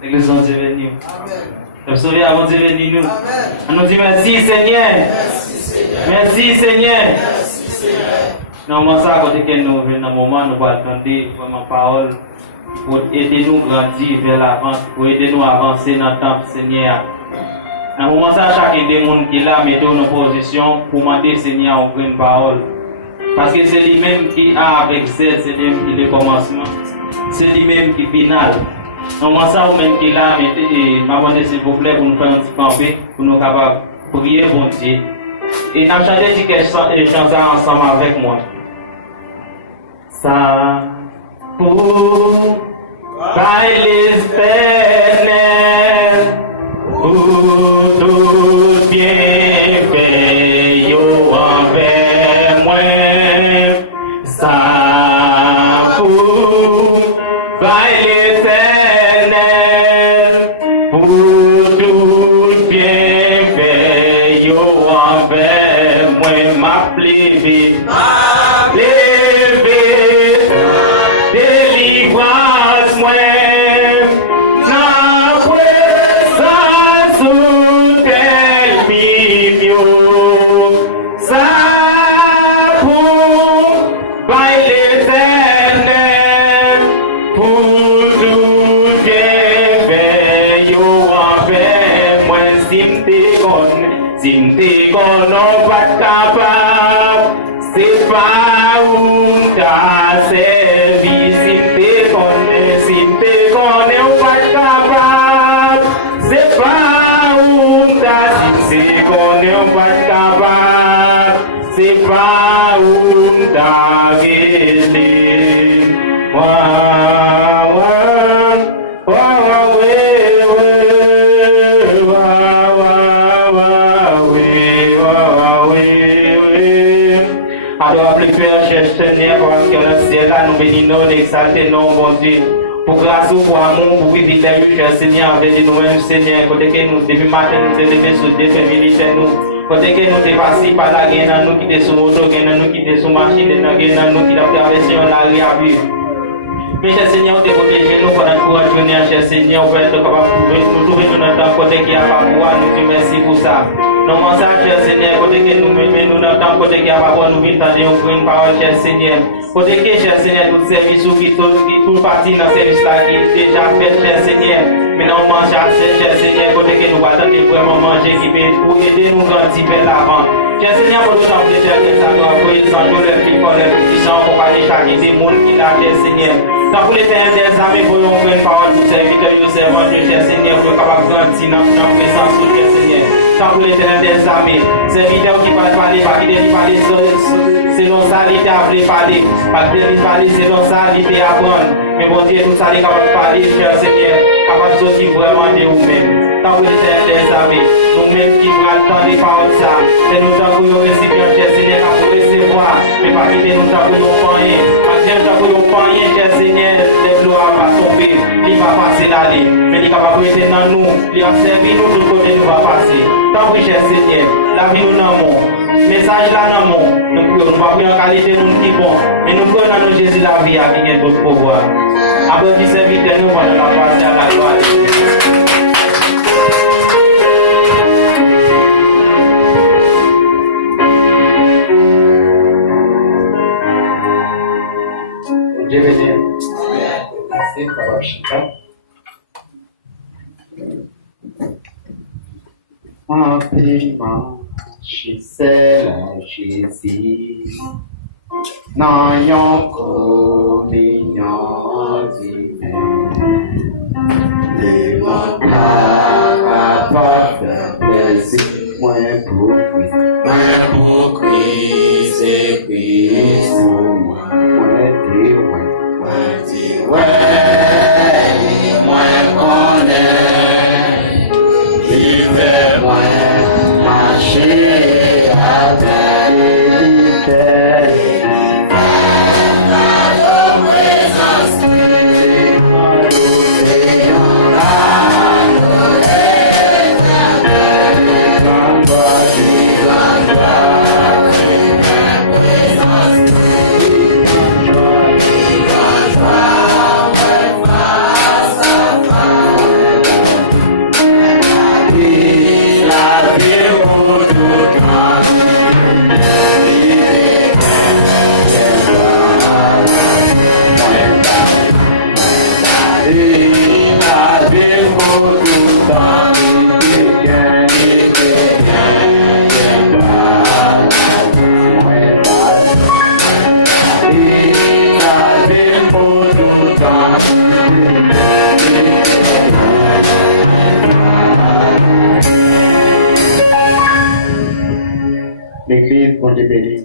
L'église en Dieu béni. Le sauver avant Dieu béni nous. On nous dit merci Seigneur. Merci Seigneur. Dans moment ça, quand nous venons dans le moment, nous allons attendre vraiment parole pour aider nous à grandir vers l'avant, pour aider nous à avancer dans le temps Seigneur. Dans le moment ça, chacun des gens qui est là, mettons nos positions pour demander Seigneur à ouvrir une parole. Parce que c'est lui-même qui a avec c'est lui-même qui est le commencement. C'est lui-même qui est final. Donc, moi, ça, ou même qui est là, mettez, m'abonnez s'il vous plaît, pour nous faire un petit campé, pour nous capables de prier, bon Dieu. Et nous allons chanter quelques chansons ensemble avec moi. Ça, pour bailler l'éternel, pour tout bien fait, yo, envers moi. Ça, pour bailler l'éternel, pour tout bien fait, yo, envers moi, ma plébé, délivrance moi, na présence sous tel milieu, ça pour bailler l'éternel, pour tout bien fait, yo, envers moi, si m'te non pas capable, c'est pas où t'as servi, si m'te connais ou pas capable, c'est pas où t'as si m'te connais ou pas capable, c'est pas où t'as guéri. Alors, appelez Père, cher Seigneur, parce que le ciel là, nous bénissons, exaltons, bon Dieu. Pour grâce ou pour amour, pour privilège, cher Seigneur, avec nous-mêmes, Seigneur, côté que nous, depuis matin, nous devons lever sur des faits militaires, nous. Côté que nous dépassons par la guerre, nous qui sommes sur moto, nous qui sommes sur machine, nous qui avons traversé la rue à vue. Mais cher Seigneur, nous te protéger nous pendant tout le journée, cher Seigneur, pour être capable de nous trouver dans notre côté qui a pas pouvoir, nous te merci pour ça. Nous pensons, cher Seigneur, côté que nous mettons dans notre côté qui a pas pouvoir, nous venons d'entendre une parole, cher Seigneur. Côté que, cher Seigneur, tout service ou qui tout parti dans ce service là qui est déjà fait, cher Seigneur. Mais nous mangeons, cher Seigneur, côté que nous attendons vraiment manger qui peut pour aider nous grandir vers l'avant. Cher Seigneur, pour nous appeler, cher Seigneur, pour les anges, les filles, pour les petits gens, pour parler chacun des mondes qui l'a, cher Seigneur. Tant pour l'éternel des amis, pour nous ouvrir une parole pour serviteur et servant, cher Seigneur, pour capable de grandir dans la présence de cher Seigneur. Tant pour l'éternel des amis, serviteur qui va parler, pas qui parler selon ça, il t'a appelé parler, pas qui parler selon ça, il t'a apprendre. Mais bon Dieu, tout ça, il est capable de parler, cher Seigneur, capable de sortir vraiment de vous-même. Tant pour l'éternel des amis, nous-mêmes qui pourrons entendre les paroles ça, c'est nous temps pour nous récipients, cher Seigneur, pour recevoir, mais pas quitter nous temps pour nous payer. Parce que nous temps pour nous payer, cher Seigneur, les gloires va tomber, il va passer l'aller, mais il est capable de rester dans nous, il va servir nous tout côté, nous va passer. Tant pis, cher Seigneur, la vie nous dans mon message là dans mon, nous ne va plus en qualité, nous qui bon, mais nous prenons dans nous Jésus la vie avec un autre pouvoir. Après du serviteur, nous allons la passer à la gloire. Dieu béni. Merci, Papa Chita. Rapidement, c'est la Jésus. Non, yon communion divine. Les mots pas faire plaisir, moins pour Christ et Christ pour moi. Moins dit ouais, moins bon Dieu béni.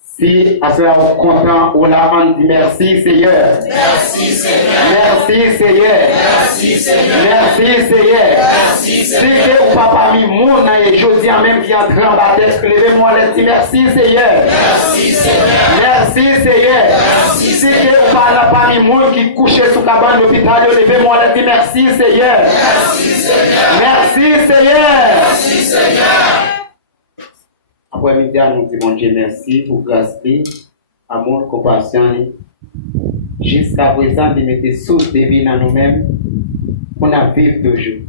Si à cela on content, on a dit merci Seigneur. Merci Seigneur. Merci Seigneur. Merci Seigneur. Merci Seigneur. Merci Si Seigneur. que ou papa mi mon et je dis en même qui entre en bas tête, levez-moi les dis merci Seigneur. Merci Seigneur. Merci Seigneur. Merci Si que ou pas mi mon qui couche sous cabane d'hôpital, levez-moi les dis merci Seigneur. Merci Seigneur. Merci Seigneur. Merci Seigneur. Après-midi, nous disons Dieu merci pour grâce, amour, compassion. Jusqu'à présent, nous mettons sous des vies dans nous-mêmes qu'on a vécu toujours.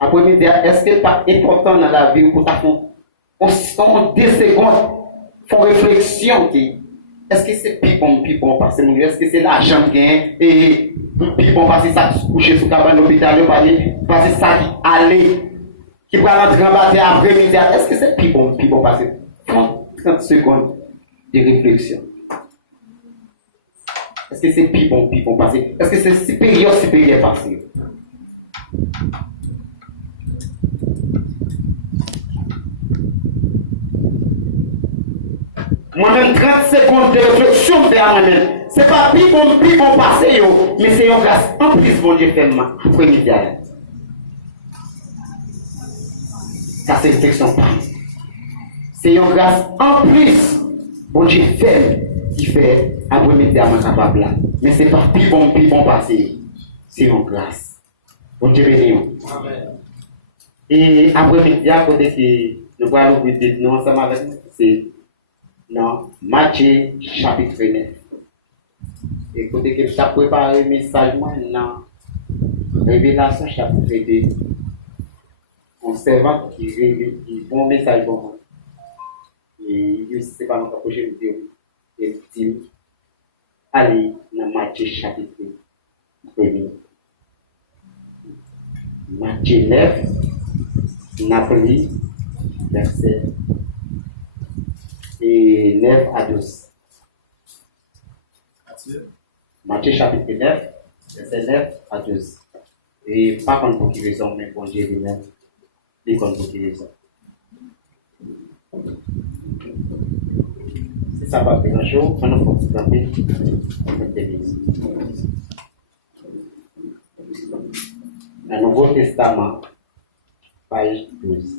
Après-midi, est-ce que c'est pas important dans la vie pour ta fond? On 2 secondes, font réflexion. Est-ce que c'est plus bon parce que est-ce que c'est l'argent qui gagne et plus bon parce que ça couche sous cabane d'hôpital parce que ça allait qui va rentrer en bas après-midi, est-ce que c'est plus bon parce que 30 secondes de réflexion. Est-ce que c'est plus bon parce que est-ce que c'est supérieur parce que moi-même 30 secondes de réflexion vers moi-même. C'est pas plus bon passer, mais c'est une grâce en plus bon Dieu fait après-midi. Ça c'est réflexion. C'est une grâce en plus bon Dieu fait qui fait après-midi à ma capable là. Mais c'est pas plus bon passer. C'est une grâce. Bon Dieu béni. Amen. Et après-midi à côté que nous allons ouvrir nous ensemble avec c'est dans Matthieu chapitre 9. Écoutez que je préparé le message dans Révélation chapitre 2. Un servant qui révèle bon message pour moi. Et je ne sais pas encore que je vais dire. Il dit allez dans Matthieu chapitre 1. Matthieu 9, Napoli, verset et 9 à 12. Matthieu chapitre 9, verset 9 à 12. Et pas contre pour qui raison, mais bon Dieu lui-même, il contre pour qui raison. C'est ça, pas grand chose, on a faut camper, on va terminer. Le Nouveau Testament, page 12.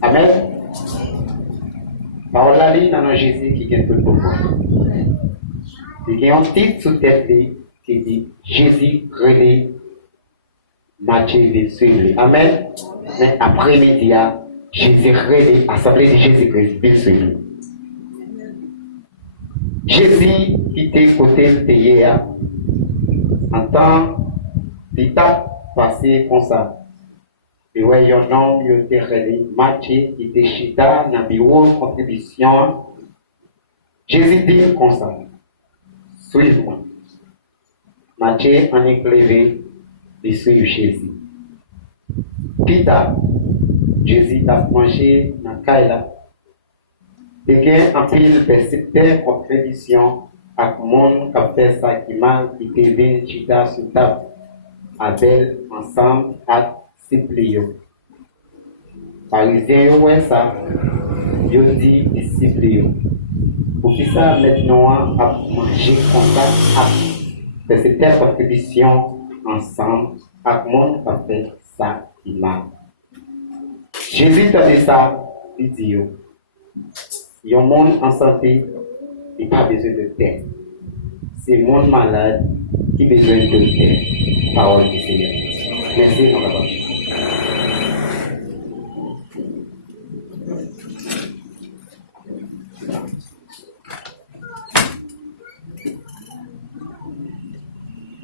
Amen. Parole la ligne dans Jésus qui vient tout le monde. Il y a un titre sous tête qui dit Jésus relais Matthieu ville suivre. Amen. Mais après-midi, Jésus relais Assemblée de Jésus-Christ ville suivre. Jésus qui était côté de hier en temps d'étape passée comme ça. Et ouais, il y a un homme qui était relais Matthieu qui était chita dans le bureau de contribution. Jésus dit comme ça. Suive-moi. Matthieu en est levé de suivre Jésus. Puis Jésus a mangé dans le caille. Et qu'il en pile persécuteur contribution à le monde qui a fait ça qui mal, qui était venu chita sur table. Avec ensemble à Cyplio. Parisien, ouais ça. Yo dit disciple. Pour qui ça maintenant à manger comme ça, à cette contribution ensemble, à le monde qui a fait ça qui mal. Jésus t'a dit ça, il dit il y a un monde en santé, il n'a pas besoin de terre. C'est le monde malade qui a besoin de terre. Parole du Seigneur. Merci, non, papa.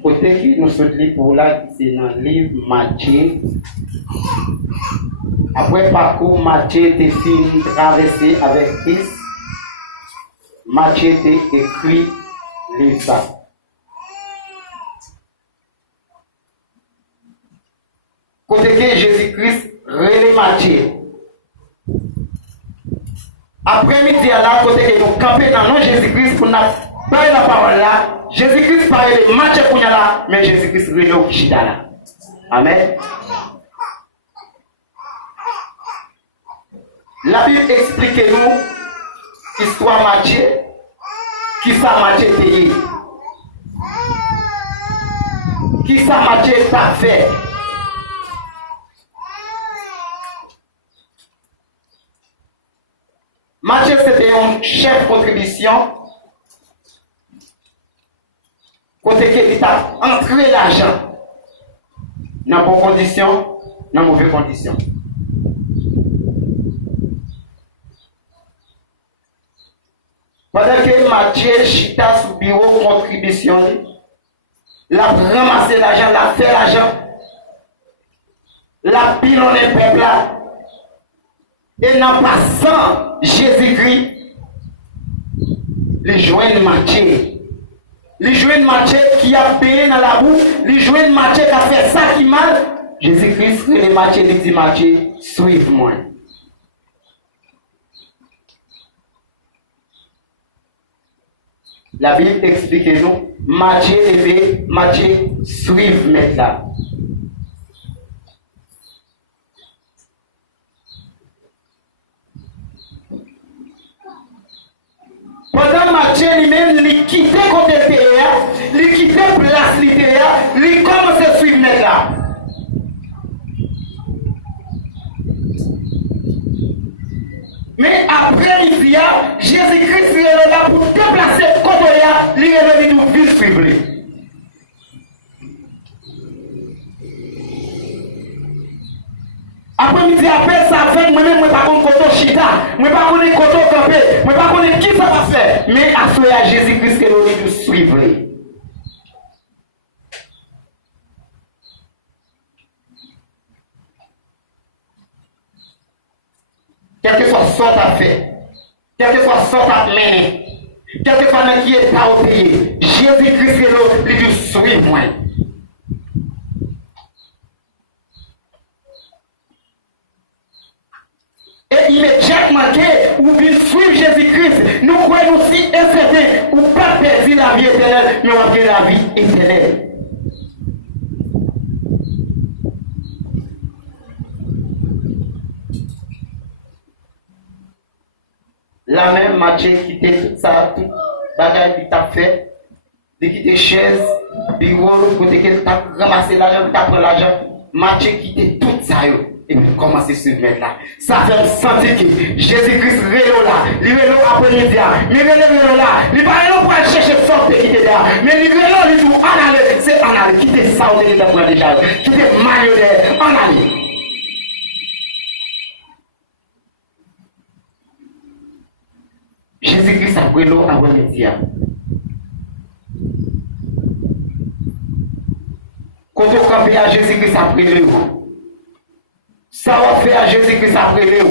Côté qui nous sommes lire pour là, c'est dans le livre Matthieu. Après parcours, Matthieu était fini traversé avec Christ. Matthieu était écrit livre ça. Côté que Jésus-Christ relève Matthieu. Après-midi, à la côté que nous campons dans le nom de Jésus-Christ pour nous parler la parole là, Jésus-Christ parlait de match qu'on a là, mais Jésus-Christ relève qui chita là. Amen. La Bible explique nous l'histoire Matthieu, qui ça Matthieu payé. Qui ça Matthieu pas fait. Matthieu c'était un chef contribution. Côté qu'il a entré l'argent dans bonnes conditions, dans mauvaises conditions. Pendant que Matthieu chita sous bureau contribution, il a ramassé l'argent, il a fait l'argent, il a pilonné le peuple là. Et en passant Jésus-Christ, les joints Matthieu. Les joints Matthieu qui a payé dans la boue, les joints Matthieu qui a fait ça qui mal. Jésus-Christ, les Matthieu, il dit Matthieu, suive-moi. La Bible explique nous, Matthieu levé, Matthieu suive maintenant. Pendant Matthieu lui-même, il quittait côté terre, il quittait place littéraire, il commençait à suivre maintenant. Mais après midi, Jésus-Christ est là pour déplacer côté là, il est venu nous vite suivre. Après midi, après ça fait, moi-même, je ne sais pas côté chita, je ne sais pas côté campé, je ne sais pas qui ça va faire. Mais à ce moment Jésus-Christ est venu nous suivre. Quel que soit ce que tu as fait, quel que soit ce que tu as mené, quel que soit ce qui est à payer, Jésus-Christ est là, il nous suit moi. Et immédiatement que vous venez suivre Jésus-Christ, nous croyons si incertains, ou pas perdre la vie éternelle, mais on va perdre la vie éternelle. La même Matthieu qui était tout ça, tout bagage qui t'a fait, de quitter chaise, bureau, côté qu'il t'a ramassé l'argent, t'a pris l'argent, Matthieu quittait tout ça, et puis commencer à se mettre là. Ça fait me sentir que Jésus-Christ rélo là, il rélo après-midi, mais rélo là, il va rélo pour aller chercher sortir qui était là, mais il rélo, il dit, en aller, c'est en aller, quitter ça, on est dans déjà, quitter maillot, en aller. Jésus-Christ a pris l'eau avant midi. Quand on campe à Jésus-Christ a pris l'eau. Ça va faire à Jésus-Christ a pris l'eau.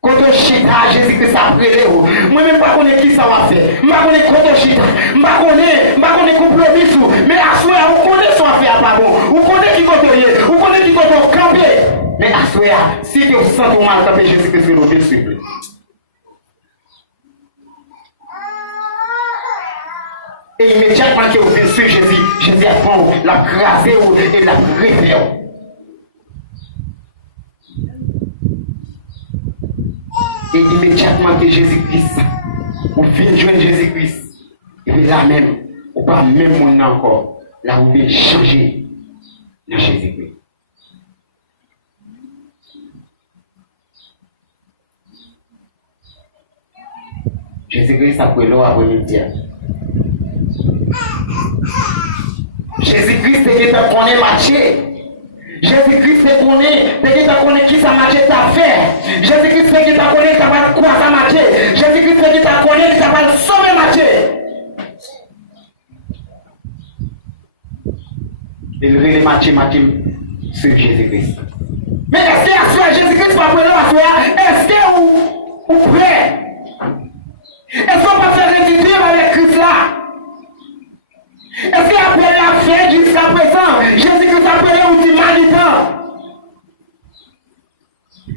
Quand on chita à Jésus-Christ a pris l'eau. Moi-même, je ne connais pas qui ça va faire. Je ne connais pas quand on chita. Je ne connais pas compromis. Mais à ce moment-là, vous connaissez son affaire pas bon. Vous connaissez qui côté. Vous connaissez qui côté camper. Mais à ce moment-là, si vous sentez mal camper Jésus-Christ, vous devez suivre. Et immédiatement que vous venez suivre Jésus, Jésus apprend la craser et la réfère. Et immédiatement que Jésus-Christ, vous venez joindre Jésus-Christ, et puis là même, ou pas même mon encore, là vous venez changer dans Jésus-Christ. Jésus-Christ après l'eau à midi. Jésus-Christ est qui connaît Matthieu. Jésus-Christ est qui connaît qui ça Matthieu t'a fait. Jésus-Christ est qui connaît qui va quoi ça Matthieu. Jésus-Christ est qui connaît qui va sauver Matthieu. Il révèle Matthieu sur Jésus-Christ. Mais est-ce que Jésus-Christ va prendre à soi? Est-ce que vous prêt? Est-ce qu'on va faire réduire avec Christ là? Est-ce qu'après la fête jusqu'à présent, Jésus-Christ a appelé ou dit manitant?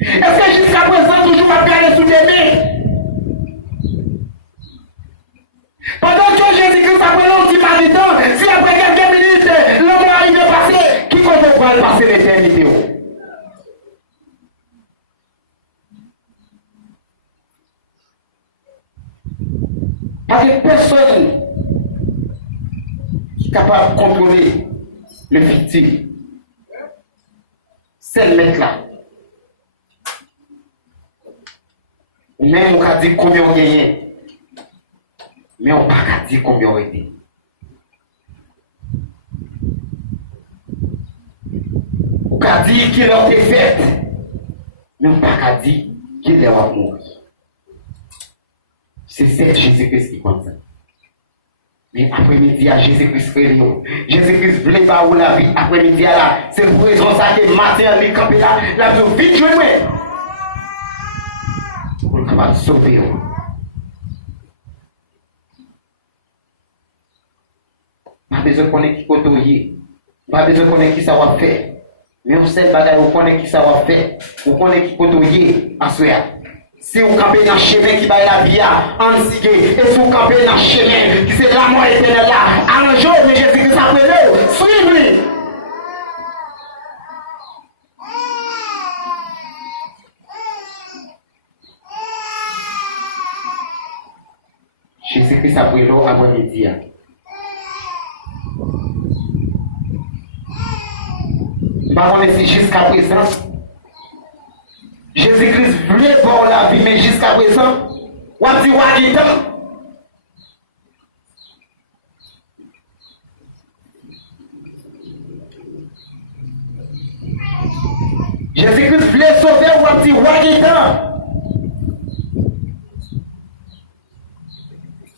Est-ce que jusqu'à présent, toujours à garder sous des mains? Pendant que Jésus-Christ a appelé Pas de personne qui est capable de contrôler le futur. C'est le mec là. Même on a dit combien on gagne. Mais on n'a pas dit combien on été. On a dit qu'il a été fait. Mais on n'a pas dit qu'il a mort. C'est Jésus-Christ qui compte ça. Mais après-midi, Jésus-Christ fait rien. Jésus-Christ voulait pas où la vie. Après-midi, là, c'est pour raison ça que matin, il campé là, la vie vite joué moi. Pour le capable de sauver. Pas besoin de connaître qui côtoyer. Pas besoin de connaître qui ça va faire. Mais on sait bagaille, on connaît qui ça va faire. On connaît qui côtoyer à soi. Si vous campez dans le chemin qui va la vie, en sigue, et si vous campez dans le chemin qui c'est la mort éternelle là, un jour, mais Jésus-Christ après le, suivez-le. Jésus-Christ après l'eau avant-midi. Par contre, si jusqu'à présent, Jésus-Christ voulait pour la vie, mais jusqu'à présent, on dit Wagita. Jésus-Christ voulait sauver, on dit Wagita.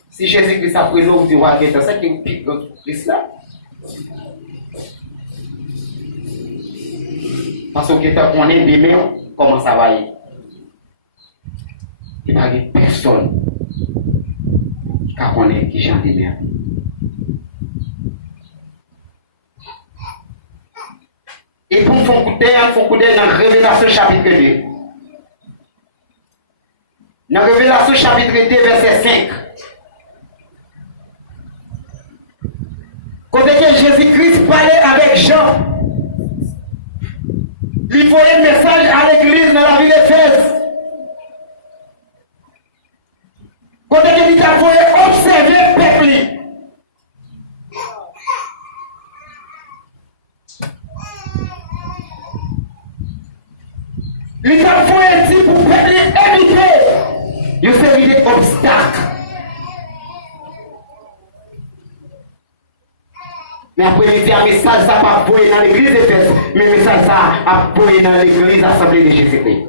Si Jésus-Christ a présent, on dit Wagita, c'est qui est pique dans l'islam. Parce que on est des mains. Comment ça va y? Il n'y a pas personne qui connaît qui chante bien. Et pour faire coup d'œil dans Révélation chapitre 2. Dans Révélation chapitre 2, verset 5. Quand Jésus-Christ parlait avec Jean, il faut un message à l'église dans la ville d'Éphèse. Quand il faut observer le peuple. Il faut un type pour éviter une série d'obstacles. Mais après-midi, un message ça va appuyer dans l'église d'Éphèse, mais le message ça appuyer dans l'église Assemblée de Jésus-Christ.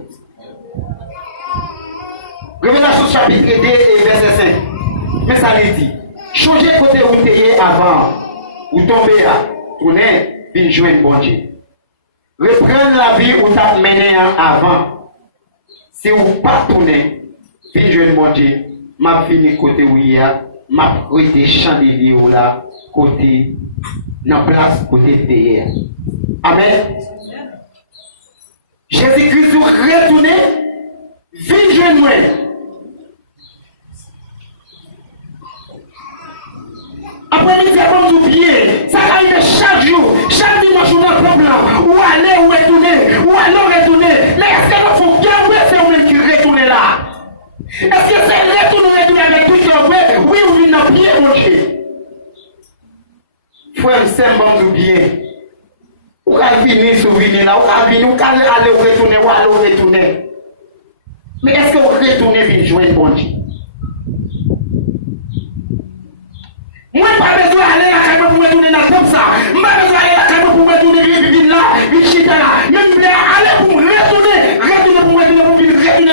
Révélation chapitre 2 et verset 5. Mais ça lui dit, changez côté où vous étiez avant, ou tombez là, tournez, puis jouez bon Dieu. Reprendre la vie où vous avez mené avant. Si vous ne pas tourner, puis jouez bon Dieu, m'a fini côté où il y a, m'a prêté chandelier là, côté dans place côté derrière. Amen. Jésus-Christ retourné, vite jeune moi. Après-midi, comme tout pied, ça arrive chaque jour, chaque dimanche, on a un problème. Où aller, où retourner, où aller, retourner. Mais est-ce qu'il faut garder c'est vous qui retourne là? Est-ce que c'est retourner avec tout ce vrai? Oui, ou venez dans pied, mon Dieu. Frère, c'est bon bien. Ou qu'à venir souvenir là, ou qu'à venir, ou qu'à aller retourner, ou aller retourner. Mais est-ce que vous retournez venir jouer bon Dieu? Moi, pas besoin d'aller à la caméra pour retourner dans comme ça. Moi, pas besoin d'aller à la caméra pour retourner là, vite chita là. Même aller pour retourner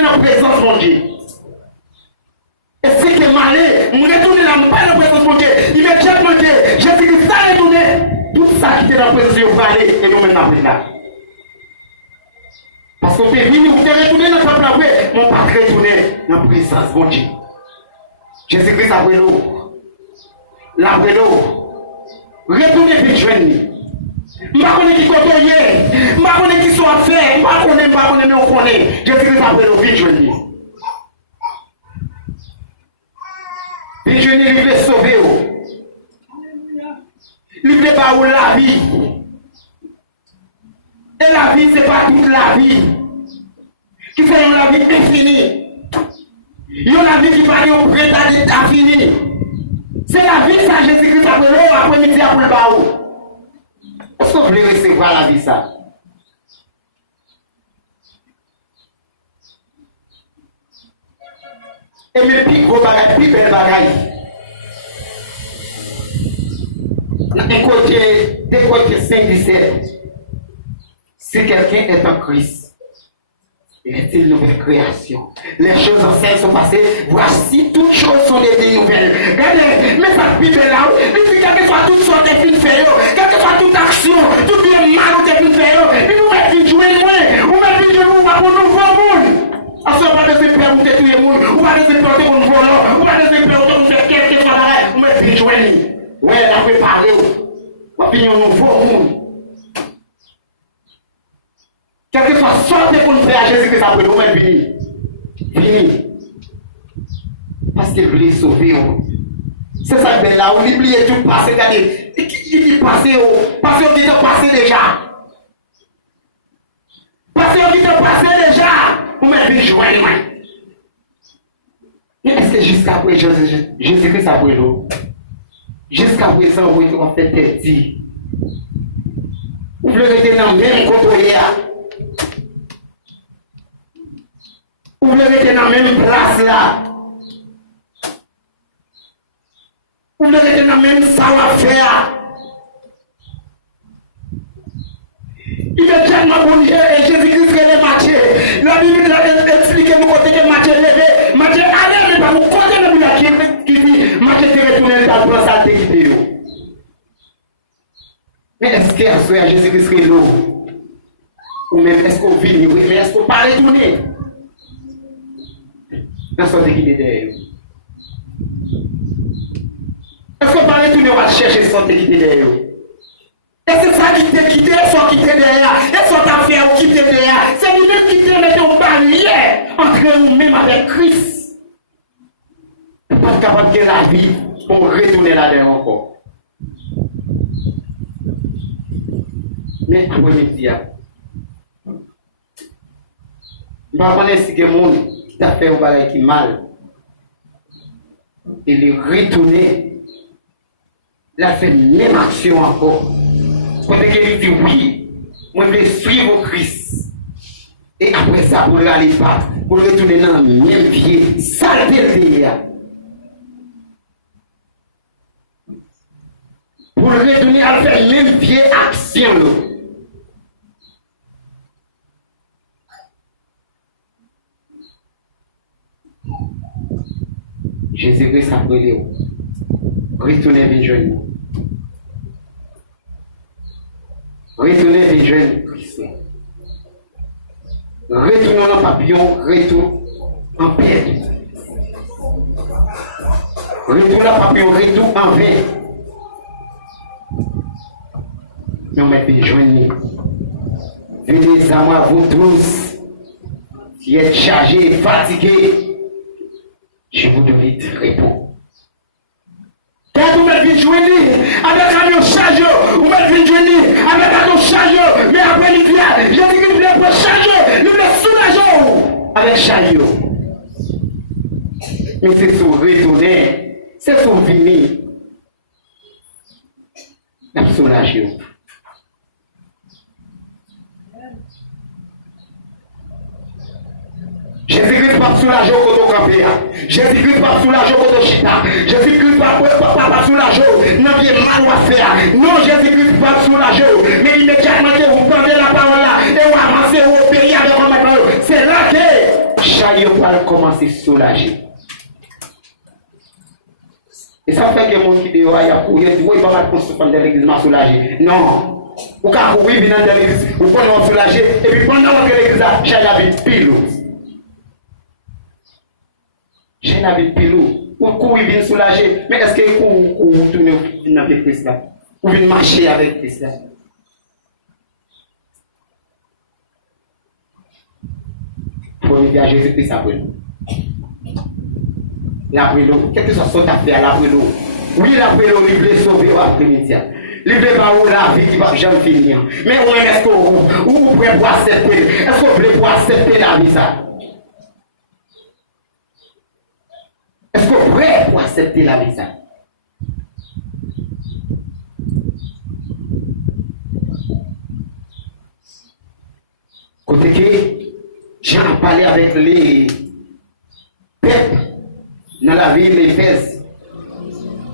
dans la présence mon Dieu. Et c'est que malé, nous retourner dans la présence mon Dieu. Immédiatement que Jésus-Christ a retourné, tout ça qui était dans la présence de va aller et nous maintenant là. Parce qu'on peut venir, vous êtes retourné dans le peuple après, mon pas retourner dans la présence mon Dieu. Jésus-Christ a pris l'eau. La vélo, retournez vite joindre. Je ne connais qui côtoyer, je ne connais qui sont à faire, je ne connais pas, mais on connaît. Jésus-Christ a vélo vite joindre. Vite joindre, il veut sauver. Il veut pas où la vie. Et la vie, ce n'est pas toute la vie. Qui fait la vie infinie. Il y a la vie qui va être prête à être infinie. C'est la vie, ça, Jésus-Christ, après midi, après le baou. Est-ce que vous voulez recevoir la vie, ça? Et le plus gros bagage, plus bel bagage. D'un côté 5-17. Si quelqu'un est en Christ, il est une nouvelle création. Les choses anciennes sont passées. Voici, toutes choses sont des nouvelles. Regardez, mais ça Bible là, il dit quelle que soit toute sorte de films faire, quelle que soit toute action, tout bien mal de films faire, puis vous mettez jouer moins, vous mettez jouer vous pour nous voir monde. À ce moment-là, vous peur vous tuer le monde, vous pas de peur pour nous voler, vous pas de peur pour nous faire quelque chose d'arrêt, vous mettez jouer. Ouais, là vous parlez, vous finissez nous voir monde. Quel que soit sorte pour nous faire à Jésus-Christ après nous, mais vini. Parce qu'il voulait sauver. C'est ça que là, on oublie tout passé, regardez. Il dit passé, parce qu'on dit de passer déjà. Parce qu'on dit de passer déjà. Vous m'avez joindre. Mais est-ce que jusqu'à présent, Jésus-Christ après nous, jusqu'à présent, on fait petit. Vous voulez rester dans le même côté. Vous voulez rester dans la même place là. Vous voulez rester dans la même savoir-faire. Il est tellement bon Dieu et Jésus-Christ est le marché. La Bible explique nous côté que marché levé. Marché allé, mais pas vous côté la Bible qui dit marché te retourner dans le ça te quitter. Mais est-ce que Jésus-Christ est là? Ou même est-ce qu'on vit? Oui, mais est-ce qu'on parle tourner? Dans son équité derrière. Est-ce qu'on parle tourner, on va chercher son équité derrière? Est-ce que ça qui t'a quitté, soit quitté derrière? Est-ce qu'on t'a fait ou quitté derrière? C'est lui-même qui t'a mis en barrière entre nous-mêmes avec Christ. Pour pas être capable de la vie, pour retourner là-dedans encore. Mais après midi, je ne connais pas si le monde qui a fait un bagage qui mal. Il est retourné. Il a fait la même action encore. Quand il dit oui, moi je vais suivre Christ. Et après ça, pour aller battre, pour retourner dans le même pied, saleté. Pour retourner à faire le même pied, action. Jésus-Christ a brûlé. Retournez vers Dieu. Retournez vers Dieu Christ. Retournons en papillon, retour en paix. Retour en papillon, retour en vain. Nous mettons joindre. Venez à moi, vous tous, qui êtes chargés et fatigués. Je vous donne très bon. Quand vous mettez joindre avec un charge, vous mettez joindre avec un charge, mais après il dit, je dis que vous voulez charger, vous voulez soulager avec charge. Mais c'est sur retourner, c'est sur venir. La soulager. Jésus-Christ pas soulager au côté campé. Jésus-Christ pas soulager au côté chita. Jésus-Christ pas soulager dans bien mal à faire. Non, Jésus-Christ pas soulager. Mais immédiatement que vous prenez la parole là et vous avancez au pays avec la parole, c'est là que chariot va commencer à soulager. Et ça fait que les gens qui disent, il y a des gens qui vont pas l'église m'a soulagé. Non. Vous pouvez courir dans l'église, vous pouvez soulager, et puis pendant que l'église a chariot pile. Je n'avais pas pilou. Ou il vient soulager. Mais est-ce que vous tournez avec Christ là? Ou vient marcher avec Christ là? Pour lui dire à Jésus-Christ après nous. L'après nous. Quel que soit son affaire, l'après nous. Oui, l'après nous, il veut sauver après-midi. Il veut pas où la vie qui va jamais finir. Mais où est-ce que vous pouvez accepter? Est-ce que vous voulez accepter la vie ça? Est-ce que vous êtes prêt pour accepter la vie ça? avec les peuples dans la ville d'Éphèse.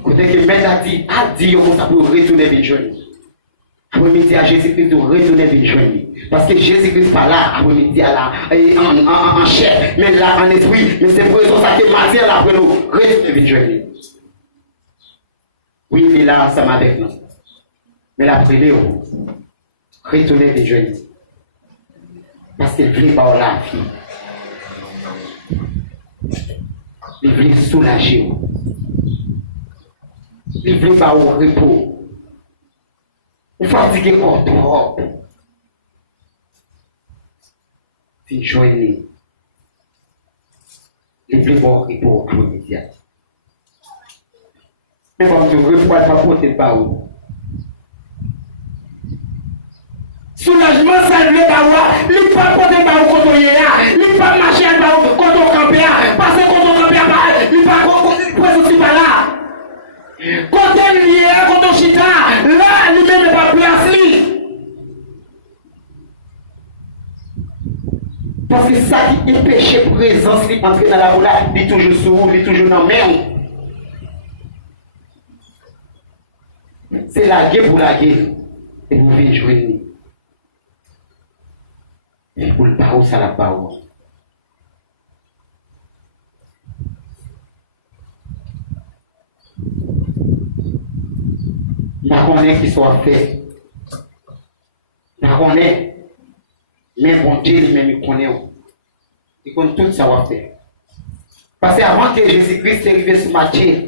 Côté que Maître a dit comment ça pour retourner vers Dieu. Après-midi à Jésus-Christ de retourner vers Dieu. Parce que Jésus-Christ pas là après-midi en chair, mais là en esprit. Mais c'est pour ça que matière là pour nous retourner vers Dieu. Oui, il est là ensemble avec nous. Mais la prière, retourner vers Dieu. Parce qu'il voulait pas la vie. Il voulait soulager. Il voulait pas au repos. Vous fatiguez encore trop. Fin journée. Il voulait pas au repos à l'immédiat. Mais comme tu repos, elle va porter pas où. Soulagement, ça ne veut pas voir. Il ne peut pas porter par où quand on y est là. Il ne peut pas marcher par où quand on campe là. Parce que quand on campe là, il ne peut pas aussi par là. Quand on y est, quand on chita, là, lui-même n'est pas place. Parce que ça qui est péché présence, il entre dans la roue, il est toujours sous, il est toujours dans la mer. C'est la guerre pour la guerre. Et vous venez jouer. Et pour le parole, ça la parole. Je connais qui soit fait. Je connais. Mais bon Dieu lui-même, il connaît. Il connaît tout ça va faire. Parce qu'avant que Jésus-Christ est arrivé sur Matthieu,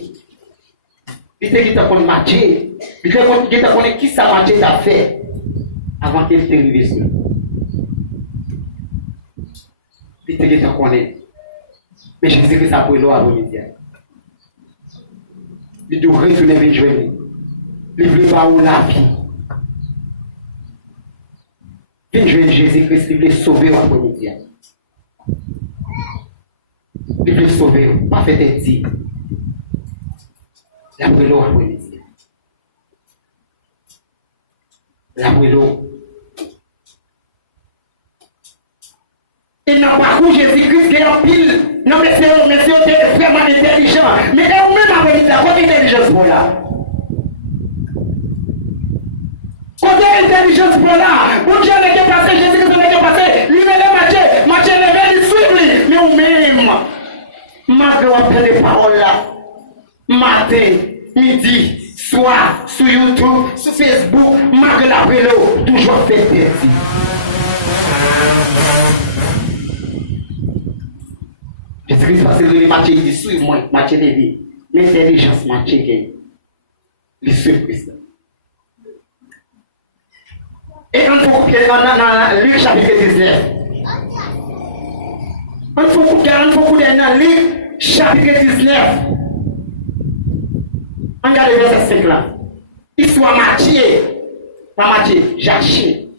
il était qui t'a connu Matthieu. Il était qui t'a connu qui ça Matthieu t'a fait. Avant qu'il est arrivé sur lui. Il était qui t'a connu. Mais Jésus-Christ a pris l'eau à l'immédiat. Il doit retourner vers Dieu. Il voulait pas où la vie. Puis Jésus-Christ, il voulait sauver l'après-midi. Il voulait sauver, pas fait des dits. La brûlot après-midi. La brûlot. Et dans le parcours Jésus-Christ, il y a un pile. Non, mais c'est vraiment intelligent. Mais il y a même après-midi, quoi d'intelligence pour là? Côté intelligence pour là, bon Dieu n'est pas passé, Jésus-Christ n'est pas passé, lui-même est Matthieu n'est pas lui suivre, mais ou même, malgré on les paroles là, matin, midi, soir, sur YouTube, sur Facebook, malgré la vélo, toujours fait petit. Jésus-Christ parce que Matthieu dit, suis-moi, Matthieu dit, l'intelligence Matthieu gagne, il suit Christ. Et on faut dans Luc chapitre 19. On faut dans Luc chapitre 19. On regarde le verset 5 là. Histoire Matthieu. Pas Matthieu, Jachie.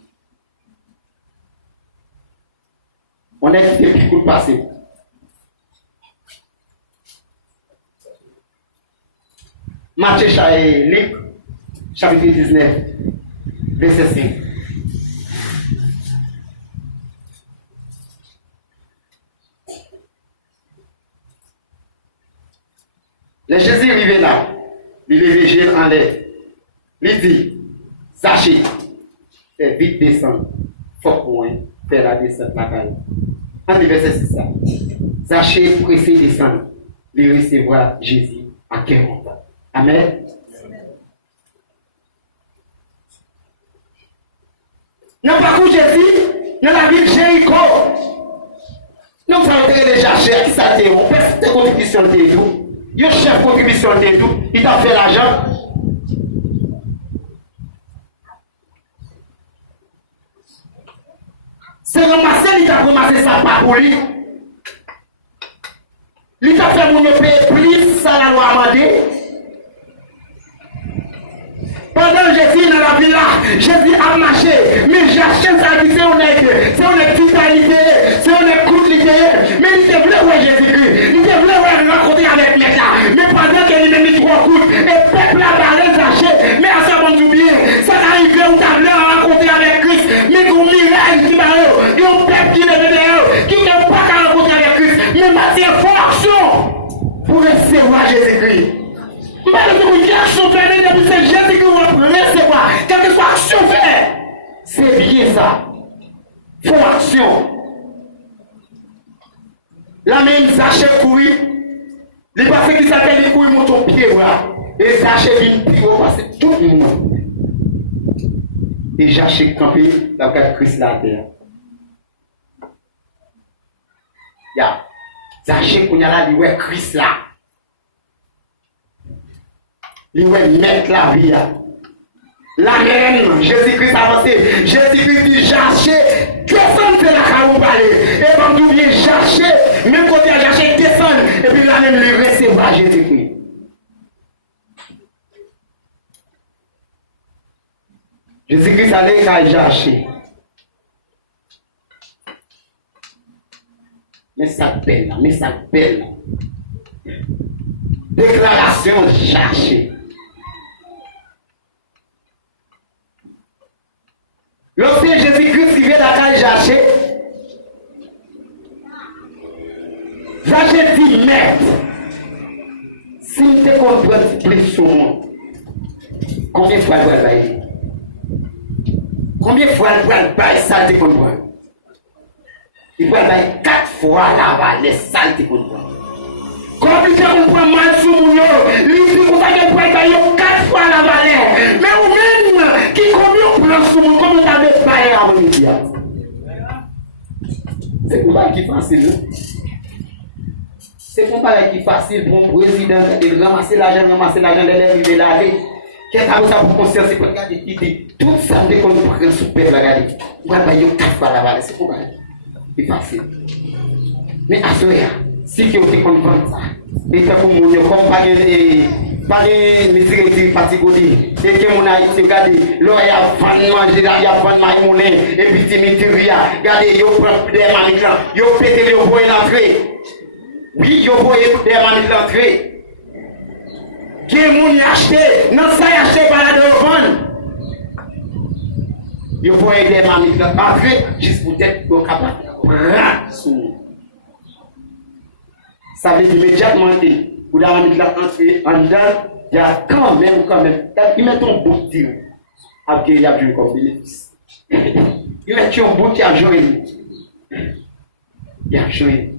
On est quitté puis pour passer. Matthieu Luc chapitre 19. Verset 5. Le Jésus arrivé là, il levait Jésus en l'air. Il dit, Zachée, fais vite descendre, faut moins faire la descente la caille. En verset 6 ça. Zachée pressé descendre, il recevra Jésus à 40 ans. Amen. Dans le parcours Jésus, dans la ville Jéricho, nous avons déjà cher qui ça t'est, on peut faire contribution de tout. Il y a un chef contribution de tout, il t'a fait l'argent. C'est ramassé, il t'a ramassé ça par pour lui. Il t'a fait mon payer plus, ça la loi a demandé. Pendant que Jésus dans la ville là, Jésus a marché, mais j'achète ça qui c'est honnête vitalité, c'est honnête coûtalité, mais il était vrai ouais Jésus-Christ, il était vrai ouais rencontrer avec les là, mais pendant qu'il est mis trois coups, et peuple a parlé j'achète, mais à ça bon oublier, ça arrive où t'as voulu rencontrer avec Christ, mais qu'on miracle qui m'a eu, et on peuple qui est derrière, qui n'est pas qu'à action pour recevoir Jésus-Christ. Malgré que l'action fait depuis c'est Jésus-Christ qui va recevoir. Quelle que soit l'action fait, c'est bien ça. Faut action. La même Zaché courir, il passe qui s'appelle les couilles mon pied là. Et Zaché vient plus haut parce que tout le monde. Et Zaché campé dans le Christ la terre. Ya, Zaché qu'on y a là, il voit Christ là. Il voit mettre la vie là. La reine, Jésus-Christ a avancé. Jésus-Christ dit Zaché, descend de la carreau parler. Et quand tu viens Zaché, même côté à Zaché, descend. Et puis la même lui recevra Jésus-Christ. Jésus-Christ allait à Zaché. Mais ça belle, mais ça belle. Déclaration Zaché. Lorsque Jésus-Christ qui vient d'Akal Zaché, Zaché dit, maître, si tu te comprends plus sur moi, combien de fois elle va bailler? Combien de fois elle va bailler ça te comprend? Il va bailler 4 fois là-bas, les salles te comprend. Combien de fois on prend mal sur mon yo, lui dit qu'on va bailler 4 fois là-bas, mais ou même qui combien on prend sur mon, combien t'avais baillé avant de dire? C'est pour ça qui est facile. C'est pour ça qui est facile pour un président de ramasser l'argent de l'élève, de l'aller. Qu'est-ce que ça pour conscience, c'est pour regarder quitter tout ça dès qu'on prend sous père, regarder. On va bailler 4 fois là-bas, c'est pour ça. C'est facile. Mais à ce moment, si tu comprends ça, et que pour mon comme pas de miséricorde particulier, et que mon Haïti, regardez, là il y a fan manger, il y a fan maïmoné, et puis Timitria, regardez, il y a des maniques là, il y a pété le bois l'entrée. Oui, il y a des maniques l'entrée. Qui est mon acheté, non ça y acheté par la devant. Il y a des maniques l'entrée, juste pour être capable de prendre. Ça veut dire immédiatement que vous avez mis la entrée en dedans, il y a quand même, il met ton bout de tir. Après, il y a joué comme bénéfice. Il met ton bout qui a joué. Il a joué.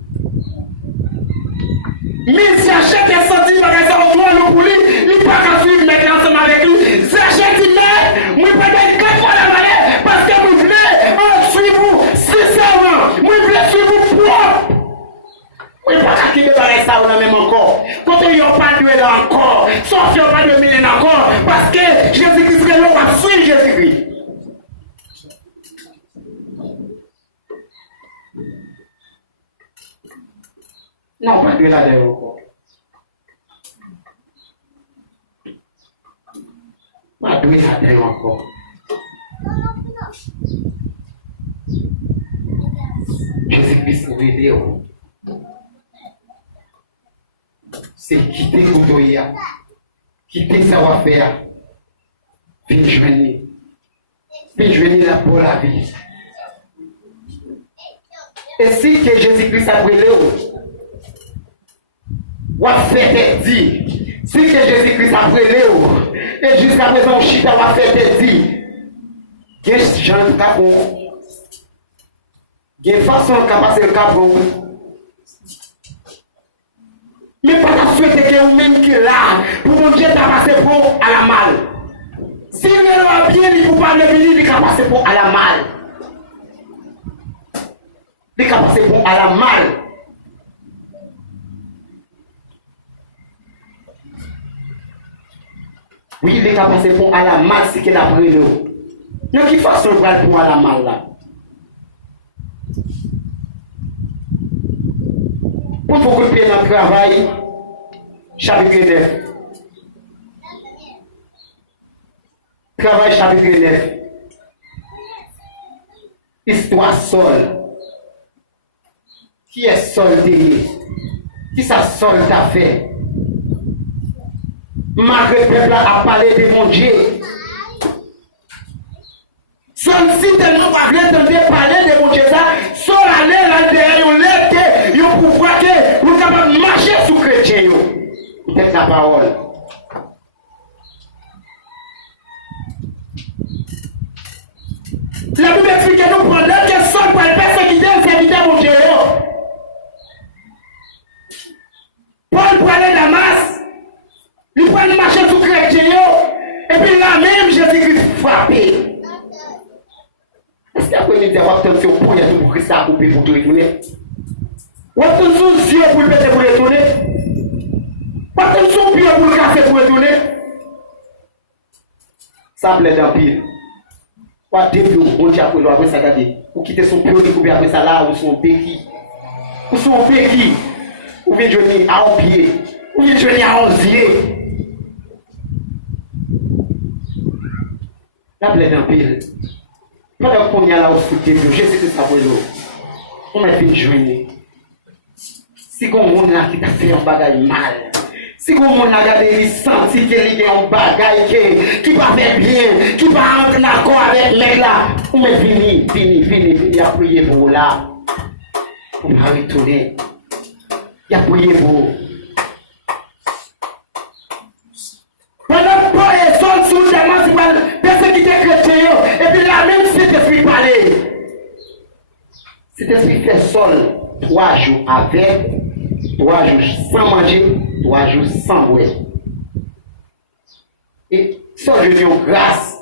Mais si achète un senti par exemple, nous pour lui, il n'est pas qu'à suivre maintenant ensemble avec lui. Si achète il met, moi je peux dire 4 fois la valeur, parce que vous voulez, suivez-vous sincèrement, moi je voulais suivre vous propre. Oui, pas qu'à quitter par ça, on a même encore. Quand ils n'ont pas de là encore, sauf qu'ils n'ont pas de milliers encore, parce que Jésus-Christ est là, on va suivre Jésus-Christ. Non, pas de là derrière encore. Pas de là derrière encore. Jésus-Christ est révélé. C'est quitter Koutoya, quitter savoir-faire, puis venir là pour la vie. Et si que Jésus-Christ a brûlé, ou a fait dit, si que Jésus-Christ a brûlé, et jusqu'à présent, Chita va faire dit, qu'est-ce que j'en ai bon, il y a une façon de passer le cap bon. Mais pas la souhaiter que vous-même qui est là, pour mon Dieu, t'as passé pour à la mal. Si vous avez bien, il ne faut pas le venir, il va passer pour à la mal. Il va passer pour à la mal. Oui, il va passer pour à la mal, c'est qu'il a pris l'eau. Donc, il faut se prendre pour à la mal là. Pour vous couper dans le travail, chapitre 9. Travail chapitre 9. Histoire Saul. Qui est Saul derrière? Qui ça Saul t'a fait? Malgré le peuple a parlé de mon Dieu. Saul si tellement pas entendre parler de mon Dieu ça, Saul allait là derrière, il était, il pour voir que capable de marcher sous chrétien. Peut-être la parole. La Bible explique que nous prenons quel sort pour les persécuter le serviteur mon Dieu. Paul pour aller à Damas, il prend une marche sous chrétien, et puis là même Jésus-Christ frappé. Est-ce qu'après il dit avoir attention pour y aller pour Christ à couper pour te retourner? Ou attention Dieu pour le péter pour retourner? Ou attention Dieu pour le casser pour retourner? Ça plaît d'un pire. Ou à deux jours, on dit après ça, regardez. Ou quitter son pied, ou bien après ça là, ou son béquille. Ou son béquille. Ou bien journée à un pied. Ou bien journée à 11 pieds. La plaie d'un pile. Pendant qu'on y a là au foot de Dieu, je sais que ça vaut l'eau. On m'a fait une journée. Si on monde là qui t'a fait un bagage mal. Si on monde là regardé, il sentit qu'il y a un bagage qui va faire bien, qui va entrer en accord avec le mec là. On m'a fini à prier pour là. On m'a retourné. Il a prié pour vous. Pendant que Paul est sol sous le démon, c'est pas persécuter chrétien. Et puis là même, cet esprit parlait. Cet esprit fait sol 3 jours avec, 3 jours sans manger, 3 jours sans boire. Et ça, je dis en grâce.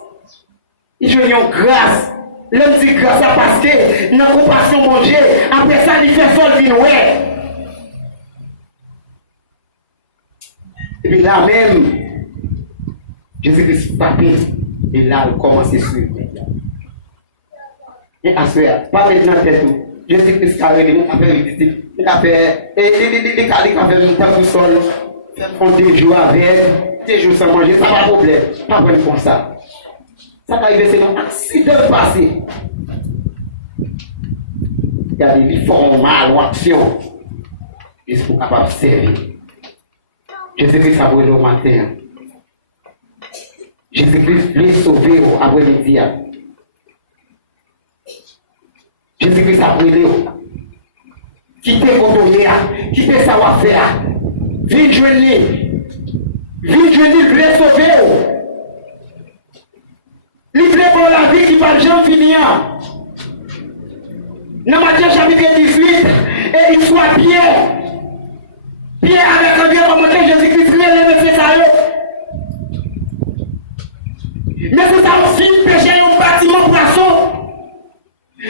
Et je dis en grâce. L'homme dit grâce parce que, dans la compassion, mon Dieu, après ça, il fait sol, il ouais. Et puis là même, Jésus-Christ frappé, et là, il commence à suivre. Et à ce moment, pas maintenant tête tout. Jésus-Christ a réuni, a fait visite, il a fait, il a fait un temps tout seul, on des jours avec, des jours sans manger, ça pas de problème, pas vraiment comme ça. Ça va arriver, c'est un accident passé. Regardez, ils font mal ou action, ils sont capables de servir. Jésus-Christ a brûlé au matin. Jésus-Christ voulait sauver au après-midi. Jésus-Christ a brûlé. Quittez votre lien, quittez savoir-faire. Viens joindre. Viens joindre, il voulait sauver. Il voulait pour la vie qui va jamais finir. Dans Matthieu chapitre 18, et il soit Pierre. Pierre avec un Dieu pour montrer Jésus-Christ, c'est ça. Mais c'est ça aussi, péché un bâtiment poisson.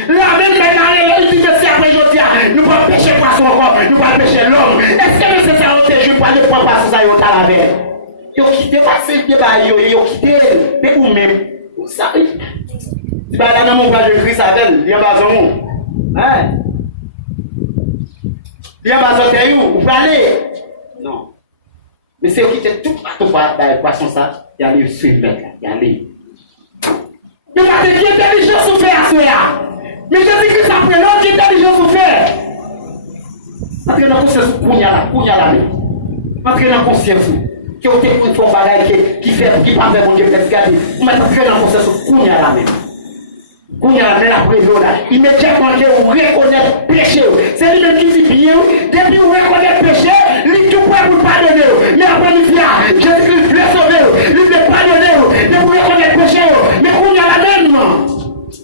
Là même maintenant, il dit que c'est après aujourd'hui, nous ne pouvons pas pécher poisson encore, nous ne pouvons pas pécher l'homme. Est-ce que c'est ça, on te joue pas de poids poisson, ça y est à la veille? Ils ont quitté, parce que ils ont quitté, mais vous même, vous savez. Si vous avez dans mon page de Christ avec il y a pas de monde. Hein? Il y a pas de monde, vous parlez? Non. Mais c'est eux qui étaient tout partout dans le poisson, ça, il y a les suivre, il y a les. Mais parce que qui est intelligent souffert à cela. Mais Jésus-Christ a pris l'autre qui est intelligent souffert. Parce que dans la conscience, qu'on y a la main. Parce que dans la conscience, qui ont été pris pour un bagage qui fait, qui parle de mon Dieu, peut-être garder. Mais parce que dans la conscience, qu'on y a la main. Qu'on y a la main, la prison là. Immédiatement, vous reconnaissez le péché. C'est lui-même qui dit bien, depuis vous reconnaissez le péché, lui tout prêt pour pardonner. Mais après, il dit, Jésus-Christ voulait sauver, lui voulait pardonner, mais vous reconnaissez le péché. Mais qu'on y a la même.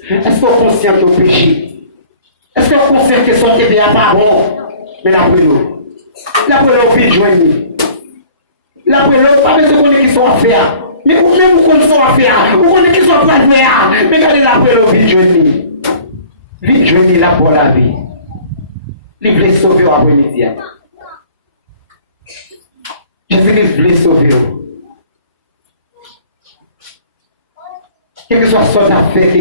Est-ce qu'on est conscient que vous péchez? Est-ce qu'on est conscient que son TV n'est pas bon? Mais la prison, vous vite joindre. La prison, pas besoin de connaître qui sont à faire. Mais vous-même, vous connaissez à faire. Vous connaissez qui sont à faire. Mais regardez la prison, vite joindre. Vite joindre là pour la vie. Il voulait sauver après-midi. Jésus-Christ voulait sauver. Quel que soit son affaire,